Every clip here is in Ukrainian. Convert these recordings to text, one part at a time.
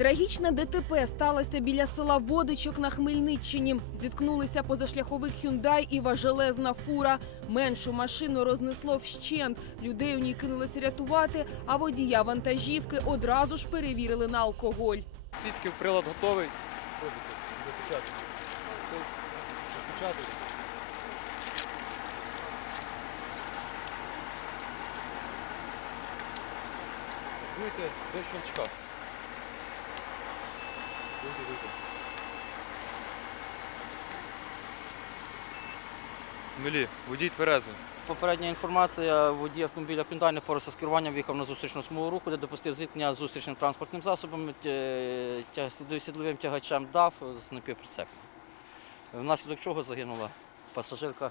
Трагічна ДТП сталася біля села Водичок на Хмельниччині. Зіткнулися позашляховик Hyundai і важелезна фура. Меншу машину рознесло вщент. Людей у ній кинулося рятувати, а водія вантажівки одразу ж перевірили на алкоголь. Свідків прилад готовий. Дуйте до щелчка. Милі, водій тверезий. Попередня інформація, водій автомобіля Hyundai не з керуванням, в'їхав на зустрічну смугу руху, де допустив зіткнення з зустрічним транспортним засобом, е, слідовісідловим тягачем ДАФ з напівприцепом. Внаслідок чого загинула пасажирка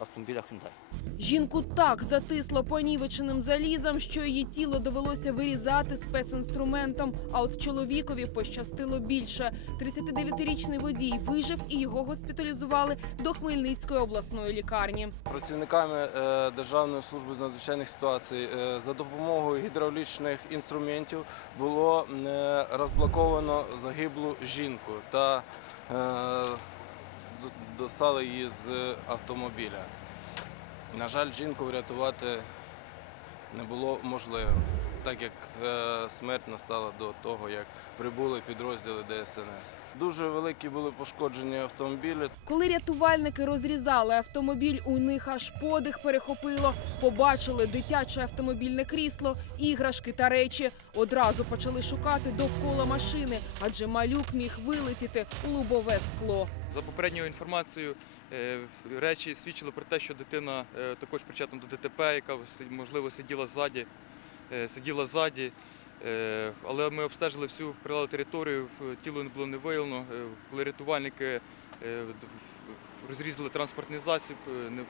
автомобіля Hyundai. Жінку так затисло понівеченим залізом, що її тіло довелося вирізати спецінструментом. А от чоловікові пощастило більше. 39-річний водій вижив і його госпіталізували до Хмельницької обласної лікарні. Працівниками е, Державної служби з надзвичайних ситуацій е, за допомогою гідравлічних інструментів було е, розблоковано загиблу жінку та достали її з автомобіля. На жаль, жінку врятувати не було можливим, так як е, смерть настала до того, як прибули підрозділи ДСНС. Дуже великі були пошкодження автомобіля. Коли рятувальники розрізали автомобіль, у них аж подих перехопило. Побачили дитяче автомобільне крісло, іграшки та речі. Одразу почали шукати довкола машини, адже малюк міг вилетіти у лобове скло. За попередньою інформацією, е, речі свідчили про те, що дитина е, також причетна до ДТП, яка можливо сиділа ззаді, сиділа ззаді. Е, Але ми обстежили всю прилаву територію, тіло не було не виявлено. Е, Коли рятувальники е, д- розрізали транспортний засіб, е, не-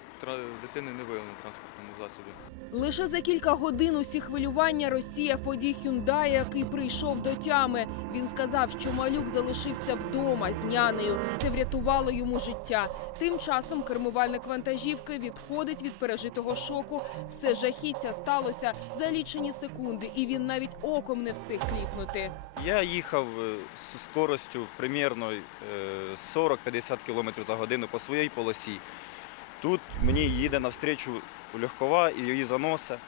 дитини не виявлено в транспортному засобі. Лише за кілька годин усі хвилювання розсіяв водій Hyundai, який прийшов до тями. Він сказав, що малюк залишився вдома з нянею. Це врятувало йому життя. Тим часом кермувальник вантажівки відходить від пережитого шоку. Все жахіття сталося за лічені секунди, і він навіть оком не встиг кліпнути. Я їхав е, з скоростю примірно е, 40-50 км за годину по своїй полосі. Тут мені їде навстрічу легкова і її заноса.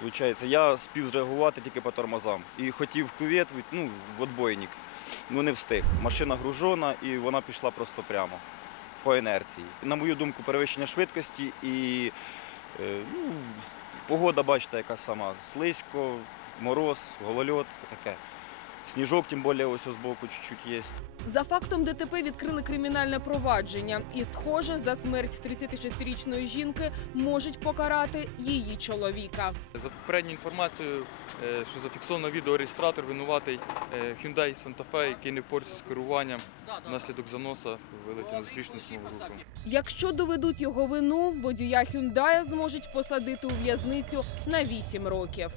Получається, я спів зреагувати тільки по тормозам. І хотів в кювет, ну, в отбойник, ну не встиг. Машина гружена і вона пішла просто прямо по інерції. На мою думку, перевищення швидкості і е, ну, погода, бачите, яка сама. Слизько, мороз, голольот, таке. Сніжок, тим більше, ось збоку чуть-чуть є. За фактом ДТП відкрили кримінальне провадження, і, схоже, за смерть 36-річної жінки можуть покарати її чоловіка. За попередньою інформацією, е, що зафіксовано відеореєстратор винуватий е, Hyundai Santa Fe, який не впорався з керуванням, внаслідок заноса вилетів на зустрічну смугу руху. Якщо доведуть його вину, водія Hyundai зможуть посадити у в'язницю на 8 років.